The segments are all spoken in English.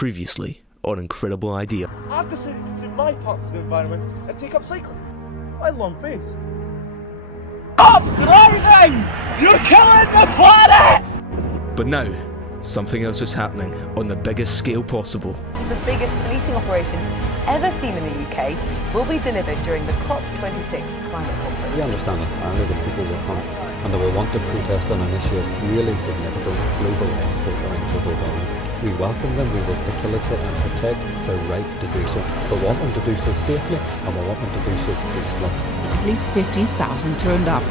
Previously on Incredible Idea. I've decided to do my part for the environment and take up cycling. My long face. Stop driving! You're killing the planet! But now, something else is happening on the biggest scale possible. The biggest policing operations ever seen in the UK will be delivered during the COP26 climate conference. We understand entirely that people will come and they will want to protest on an issue of really significant global import around global warming. We welcome them, we will facilitate and protect their right to do so. We want them to do so safely and we want them to do so peacefully. At least 50,000 turned up.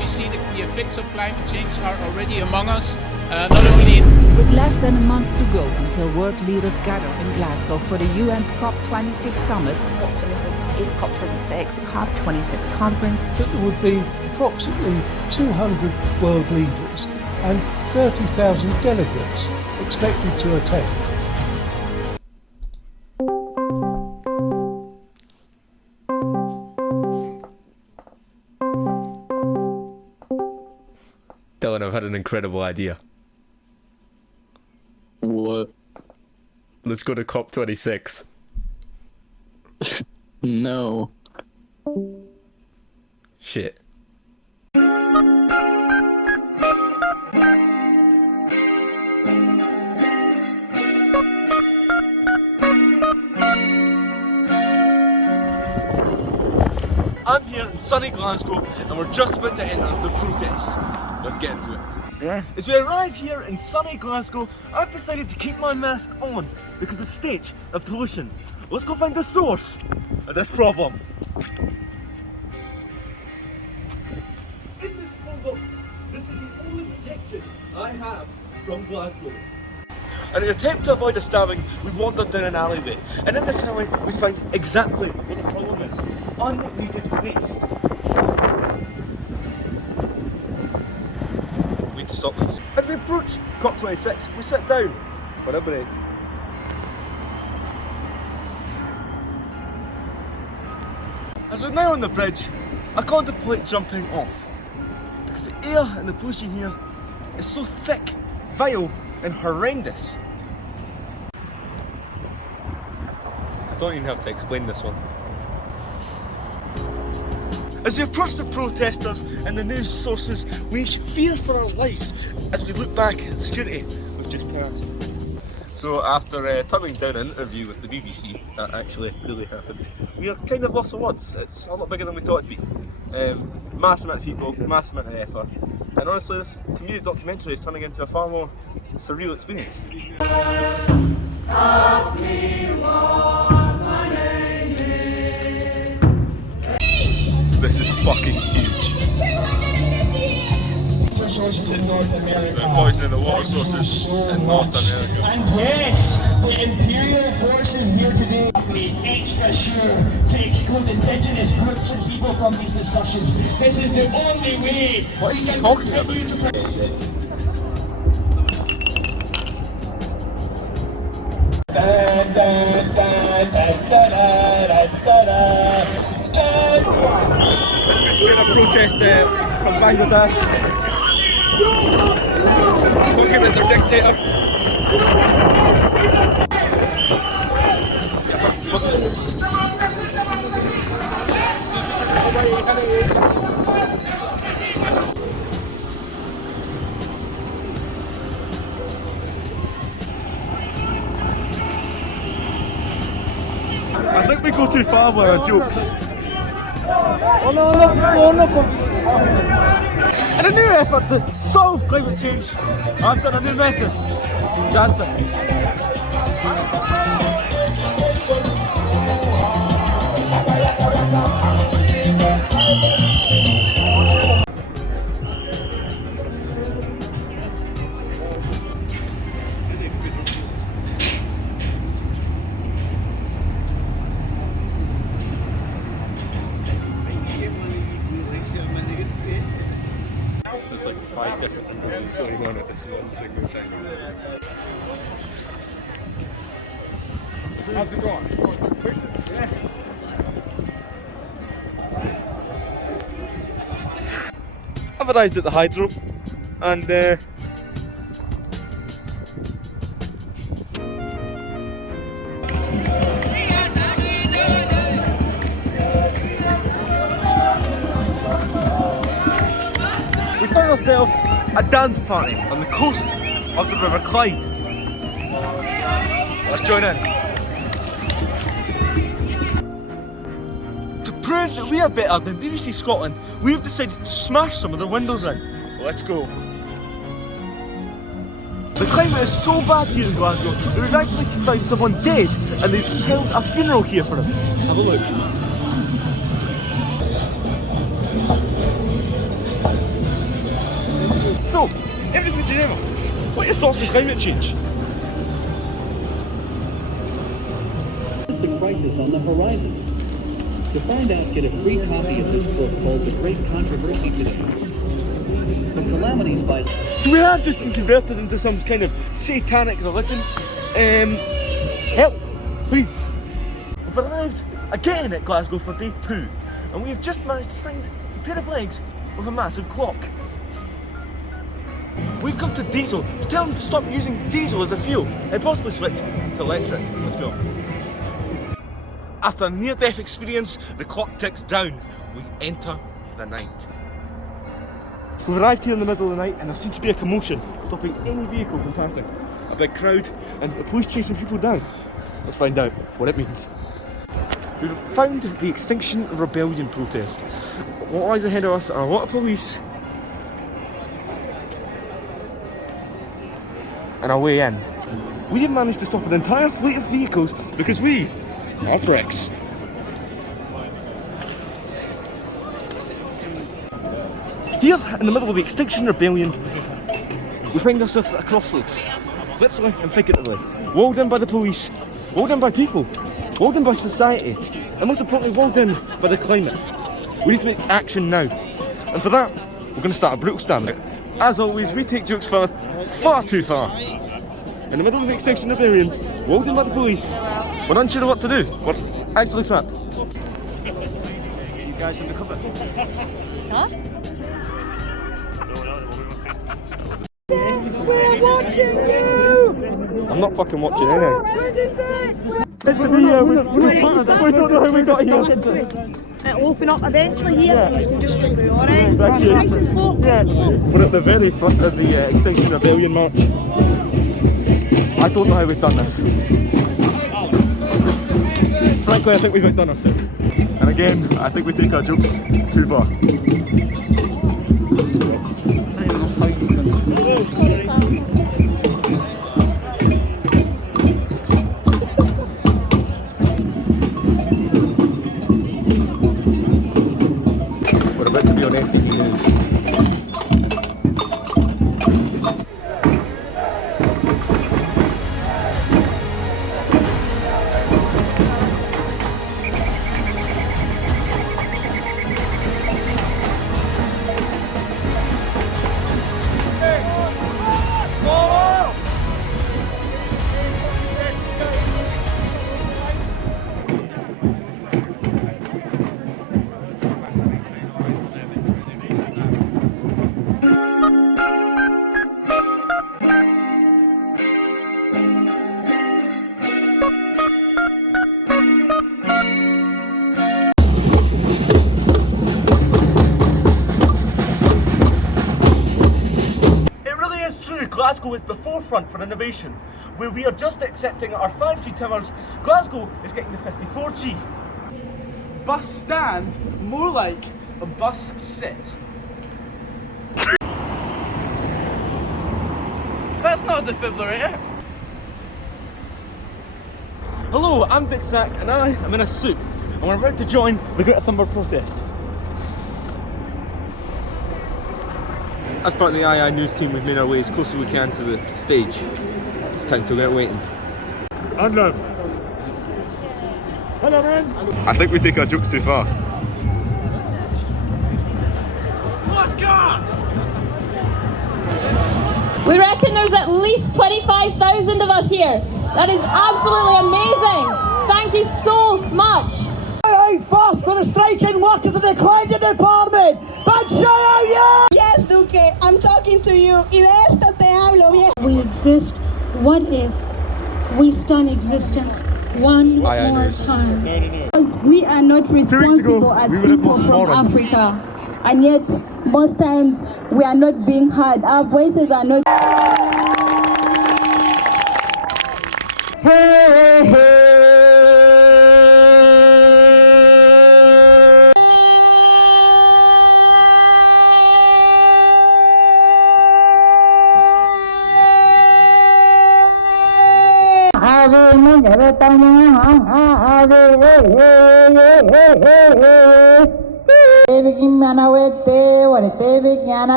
We see the effects of climate change are already among us, not only With less than a month to go until world leaders gather in Glasgow for the UN's COP26 summit. COP26, COP26 conference. That there would be approximately 200 world leaders and 30,000 delegates expected to attend. Dylan, I've had an incredible idea. What? Let's go to COP26. No. Shit. I'm here in sunny Glasgow and we're just about to enter the protests. Let's get into it. Yeah. As we arrive here in sunny Glasgow, I've decided to keep my mask on because of the stage of pollution. Let's go find the source of this problem. In this phone box, this is the only protection I have from Glasgow. In an attempt to avoid a stabbing, we wandered down an alleyway, and in this alley we found exactly what the problem is: unneeded waste. We need to stop this. As we approach COP26, we sit down for a break. As we're now on the bridge, I contemplate jumping off, because the air and the pollution here is so thick, vile and horrendous. I don't even have to explain this one. As we approach the protesters and the news sources, we fear for our lives as we look back at the security we've just passed. So after turning down an interview with the BBC, that actually really happened, we are kind of lost for words. It's a lot bigger than we thought it'd be. Massive amount of people, massive amount of effort, and honestly this community documentary is turning into a far more surreal experience. Ask me what my name is. This is fucking huge. Sources in North America. They're poisoning the water sources in North America. And yes, the imperial forces here today be extra sure to exclude indigenous groups and people from these discussions. This is the only way What is we he can talking continue to We're in a protest from Bangladesh. Talking about their dictator. I think we go too far with our jokes. In a new effort to solve climate change, I've done a new method: dancing. There's like 5 different interviews going on at this one single time. How's it going? Yeah. I've arrived at the hydro and ourselves a dance party on the coast of the River Clyde. Let's join in. To prove that we are better than BBC Scotland, we've decided to smash some of the windows in. Let's go. The climate is so bad here in Glasgow that we've actually found someone dead and they've held a funeral here for him. Have a look. So, everything Geneva, what are your thoughts on climate change? Is the crisis on the horizon? To find out, get a free copy of this book called The Great Controversy Today. The calamities by... So we have just been converted into some kind of satanic religion. Help, please. We've arrived again at Glasgow for day 2, and we've just managed to find a pair of legs with a massive clock. We've come to diesel to tell them to stop using diesel as a fuel and possibly switch to electric. Let's go. After a near-death experience, the clock ticks down. We enter the night. We've arrived here in the middle of the night and there seems to be a commotion, stopping any vehicle from passing. A big crowd and the police chasing people down. Let's find out what it means. We've found the Extinction Rebellion protest. What lies ahead of us are a lot of police and our way in. We have managed to stop an entire fleet of vehicles because we are pricks. Here, in the middle of the Extinction Rebellion, we find ourselves at a crossroads, literally and figuratively. Walled in by the police, walled in by people, walled in by society, and most importantly, walled in by the climate. We need to make action now, and for that, we're going to start a brutal stand. As always, we take jokes far too far. In the middle of the Extinction Rebellion, walled in by the police, we're unsure of what to do. We're actually trapped. You guys undercover? Huh? We're watching you! I'm not fucking watching anyway. 26! Hit the video, we don't know how we got here. It'll open up eventually here, you can just go through, alright? Just nice and slow. Slow. We're at the very front of the Extinction Rebellion march. I don't know how we've done this. Frankly, I think we've outdone ourselves. And again, I think we take our jokes too far. We're about to be on STV News. Glasgow is the forefront for innovation. Where we are just accepting our 5G towers, Glasgow is getting the 54G. Bus stand, more like a bus sit. That's not a defibrillator. Hello, I'm Dick Sack and I am in a suit and we're about to join the Greta Thunberg protest. As part of the II News team, we've made our way as close as we can to the stage. It's time to get waiting. Hello. Hello, man. I think we take our jokes too far. Let's go! We reckon there's at least 25,000 of us here. That is absolutely amazing. Thank you so much. Out fast for the striking workers of the Clyde Department. Big shout out, yeah! Yes, Duque, I'm talking to you. Y de esto te hablo, bien. We exist. What if we stun existence one more time? We are not responsible as people from Africa, and yet most times we are not being heard. Our voices are not. Hey, hey.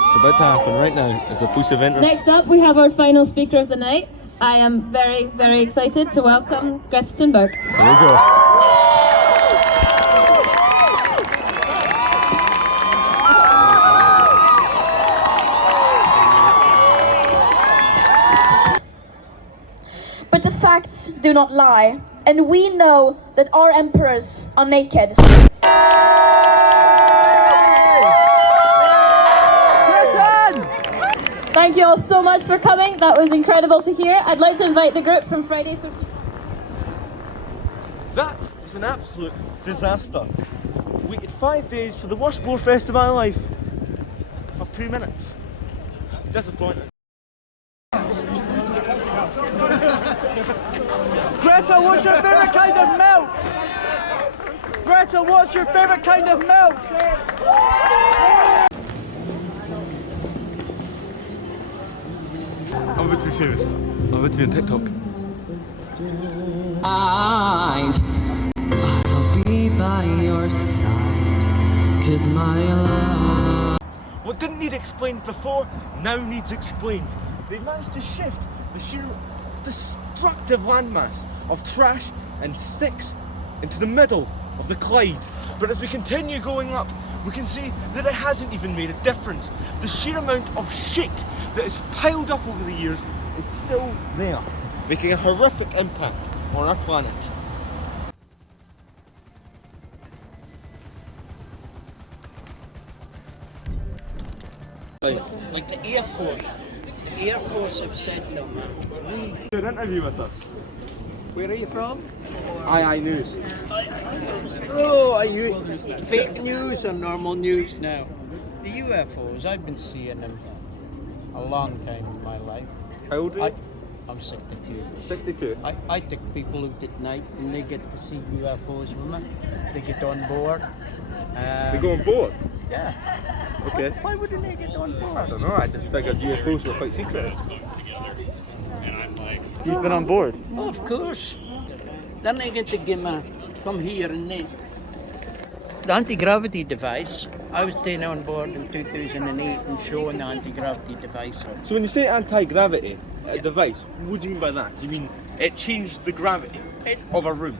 It's about to happen right now as the police have entered. Next up, we have our final speaker of the night. I am very, very excited to welcome Greta Thunberg. Here we go. But the facts do not lie, and we know that our emperors are naked. Thank you all so much for coming. That was incredible to hear. I'd like to invite the group from Friday Social. That was an absolute disaster. Waited 5 days for the worst boar fest of my life for 2 minutes. Disappointing. Greta, what's your favourite kind of milk? Greta, what's your favourite kind of milk? I'm about to be famous. I'm about to be on TikTok. I'll be by your side, 'cause my love. What didn't need explained before now needs explained. They managed to shift the sheer destructive landmass of trash and sticks into the middle of the Clyde. But as we continue going up, we can see that it hasn't even made a difference. The sheer amount of shit that is piled up over the years is still there, making a horrific impact on our planet. Like the Air Force. The Air Force have said no, man. Do an interview with us. Where are you from? II News. Oh, are you fake news or normal news now? The UFOs, I've been seeing them a long time in my life. How old are you? I'm 62. 62? I take people out at night and they get to see UFOs with me. They get on board. They go on board? Yeah. Okay. Why wouldn't they get on board? I don't know, I just figured UFOs were quite secret. You've been on board? Oh, of course. Then they get to give me, come here and there. The anti-gravity device, I was taken on board in 2008 and showing the anti-gravity device. So when you say anti-gravity device, what do you mean by that? Do you mean it changed the gravity of a room?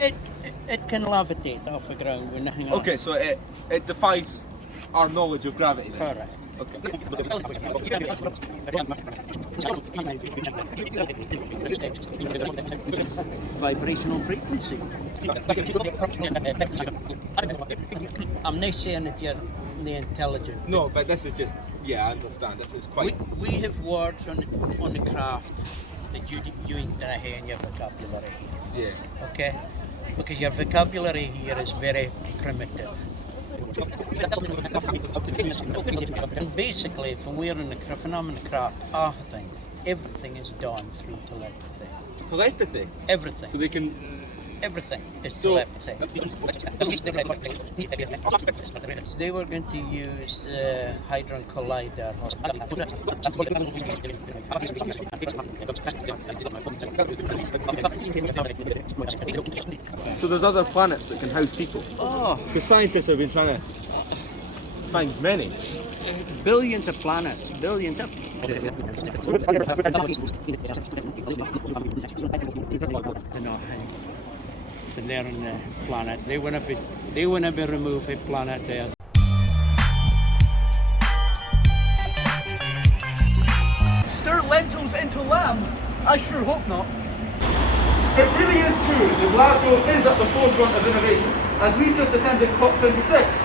It can levitate off the ground with nothing on. Okay, so it defies our knowledge of gravity then? Correct. Vibrational frequency. I'm not saying that you're intelligent. No, but this is just, yeah, I understand. This is quite... We have words on the craft that you ain't gonna hear in your vocabulary. Yeah. Okay? Because your vocabulary here is very primitive. And basically, when we're in the phenomenon craft, everything is done through telepathy. Telepathy? Everything. So they can... Everything is telepathy. They were going to use the Hadron Collider. So there's other planets that can house people? Oh. Because scientists have been trying to find many. Billions of planets, billions of... They're on the planet. They wanna be remove a planet there. Stir lentils into lamb? I sure hope not. It really is true that Glasgow is at the forefront of innovation. As we've just attended COP26,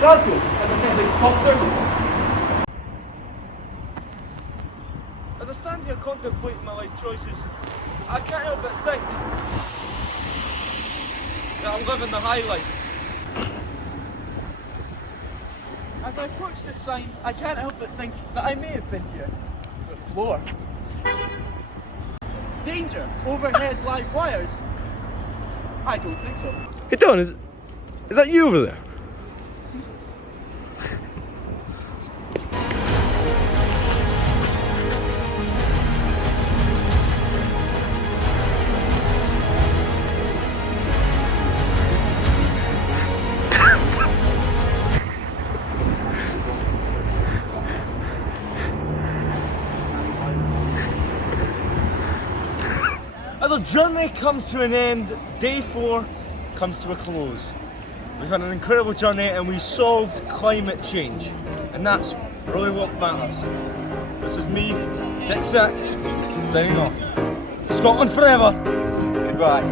Glasgow has attended COP26. As I stand here contemplating my life choices, I can't help but think that I'm living the high life. As I approach this sign, I can't help but think that I may have been here before. Danger! Overhead live wires? I don't think so. Hey Don, is that you over there? As our journey comes to an end, day 4 comes to a close. We've had an incredible journey and we solved climate change. And that's really what matters. This is me, Dick Sack, signing off. Scotland forever. Goodbye.